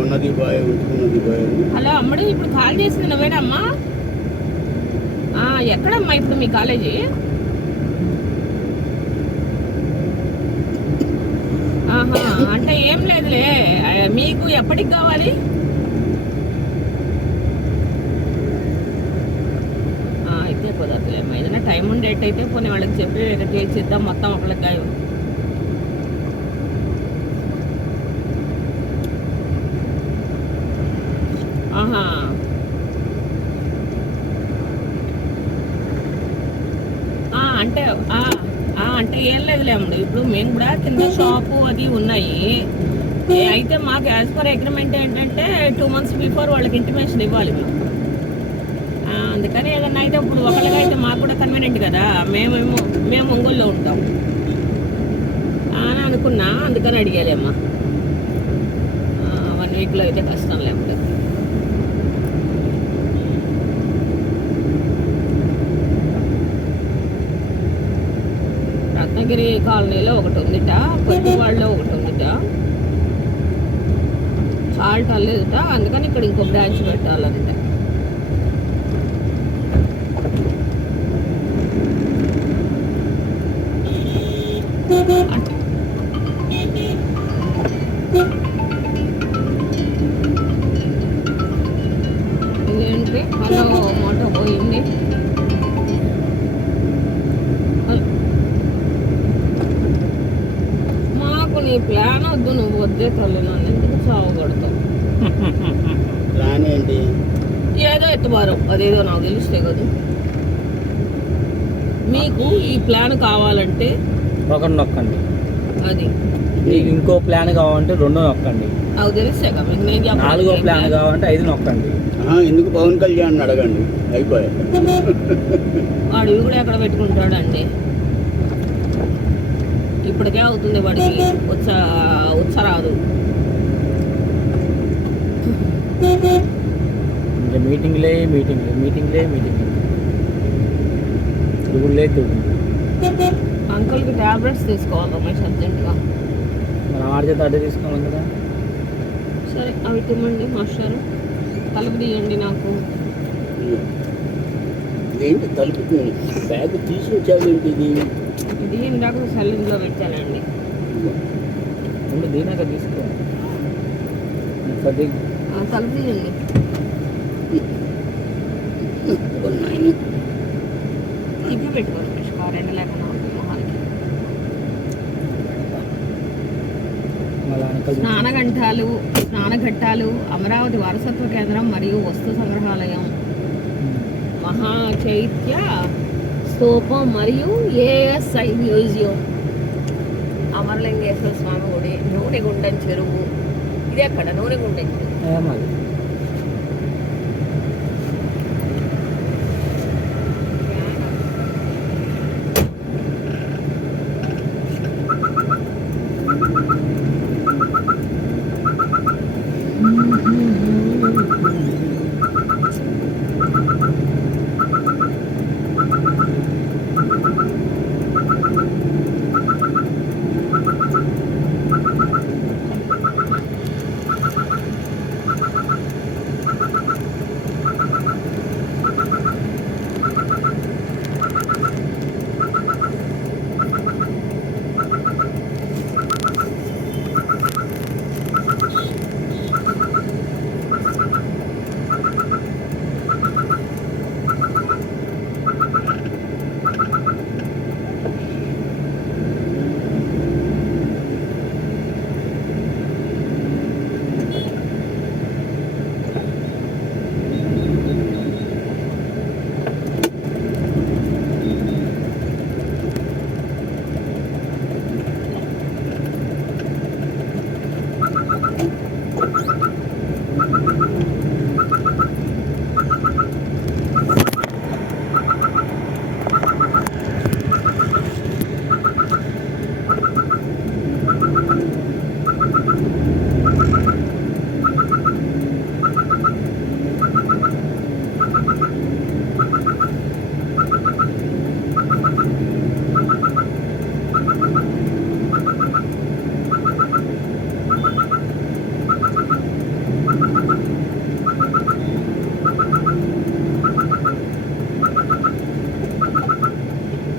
ఉన్నది bye ఉంచుకున్నది bye hello అమ్మడు ఇప్పుడు కాల్ చేసింది నువ్వేనమ్మా ఆ, ఎక్కడమ్మా ఇప్పుడు మీ కాలేజీ? ఆహా అంటే ఏం లేదులే. మీకు ఎప్పటికి కావాలి? ఆ, అయితే కుదరదులేమ్మా ఏదైనా టైం ఉండేటైతే పోనీ వాళ్ళకి చెప్పి ఇక చేద్దాం. మొత్తం ఒకళ్ళకి అంటే అంటే ఏం లేదులే అమ్ముడు. ఇప్పుడు మేము కూడా కింద షాపు అది ఉన్నాయి. అయితే మాకు యాజ్ పర్ అగ్రిమెంట్ ఏంటంటే టూ మంత్స్ బిఫోర్ వాళ్ళకి ఇంటిమేషన్ ఇవ్వాలి మేము. అందుకని ఏదన్నా అయితే ఇప్పుడు ఒకళ్ళగా అయితే మాకు కూడా కన్వీనియంట్ కదా. మేమేమో మేము ఒంగోలులో ఉంటాం. అని అనుకున్నా అందుకని అడిగాలేమ్మా వన్ వీక్లో అయితే కష్టం లేకపోతే రత్నగిరి కాలనీలో ఒకటి ఉందిట పొద్దువాడలో ఒకటి ఉందిట. సాల్ట్ అల్లేదుట అందుకని ఇక్కడ ఇంకో బ్రాంచ్ పెట్టాలంట అంటే నీ ప్లాన్ వద్దు నువ్వు వద్దే తల్లి నన్ను ఎందుకు చావగొడతావు ప్లాన్ ఏంటి ఏదో ఎత్తుబారం అదేదో నాకు తెలిస్తే కదా. మీకు ఈ ప్లాన్ కావాలంటే ఒకటి నొక్కండి. అది. మీకు ఇంకో ప్లాన్ కావాలంటే రెండో నొక్కండి. నాకు తెలిస్తే కదా. నాలుగో ప్లాన్ కావాలంటే ఐదు నొక్కండి. ఎందుకు పవన్ కళ్యాణ్ అడగండి? అయిపోయా వాడు కూడా ఎక్కడ పెట్టుకుంటాడు అండి ఇప్పటికే అవుతుంది వాడికి ఉత్స ఉత్సరాదు. ఇంకా మీటింగ్లే మీటింగ్లే మీటింగ్లే మీటింగ్లే తిరుగులే తిరుగు అంకుల్కి టాబ్లెట్స్ తీసుకోవాలి రమేష్ అర్జెంటుగా. మరి ఆడ చేత అడ్డ తీసుకోవాలి కదా. సరే అవి తిమ్మండి మాస్టర్. తలుపు తీయండి నాకు. ఇదేంటి తలుపు? బ్యాగ్ తీసుకొచ్చావు ఏంటి ఇది ఇది ఇందాక సలీంలో పెట్టానండి. దీనాక తీసుకో. తలుపు తీయండి. ఓ నాయనా. తిప్పి పెట్టుకో రమేష్ కార్ ఎండ లేకుండా మొహానికి. స్నానఘంటాలు స్నానఘట్టాలు అమరావతి వారసత్వ కేంద్రం మరియు వస్తు సంగ్రహాలయం. మహా చైత్య స్తూపం మరియు ఏఎస్ఐ మ్యూజియం అమరలింగేశ్వర స్వామి గుడి నూనెగుండం చెరువు. ఇది ఎక్కడ నూనెగుండం చెరువు.